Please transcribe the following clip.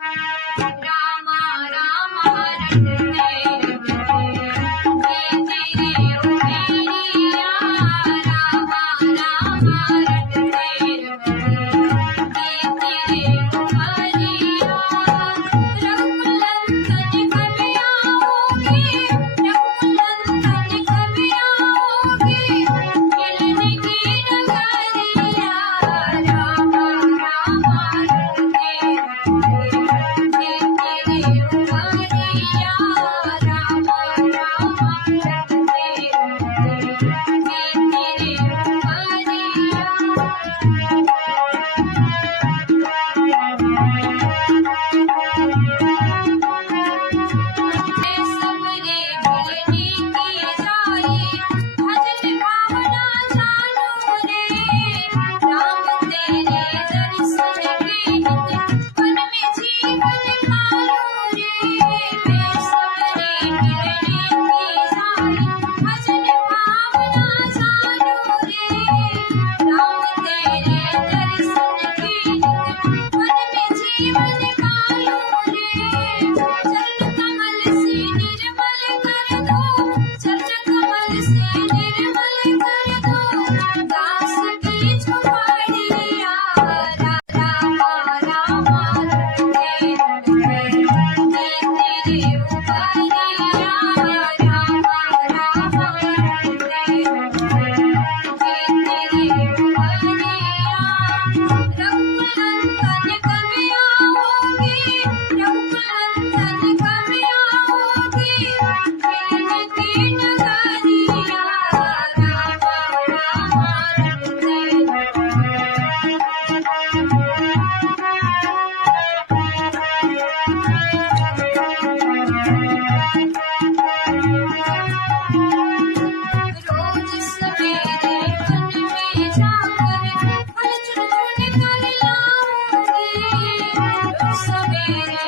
रामा रामा रटते रटते येते रे उमेरिया रामा रामा रटते रटते येते रे उमरिया रघुनंदन कभी आओगे रघुनंदन कभी आओगे मिलने की डगरिया रामा रामा रटते रटते येते रे उमरिया रामा रामा रटते रटते येते रे सबरे मिलने की सारी भजन भावना चालू रे राम तेरे दर्शन के नित मन में जीवन खालू रे सबरे मिलने की सारी भजन भावना चालू रे राम तेरे दर्शन के नित मन में जीवन खालू रे चरण कमल से निर्मल कर दो चरण कमल से निर्मल कर दो दास की झोपड़िया रामा रामा रटते रटते येते रे उमरिया रामा रामा रटते रटते येते रे उमरिया रघुनंदन कभी आओगे रघुनंदन कभी आओगे मिलने की डगरिया रामा रामा रटते रोज सवेरे वन में जाकर फल चुन चुन कर लाऊंगी रोज सवेरे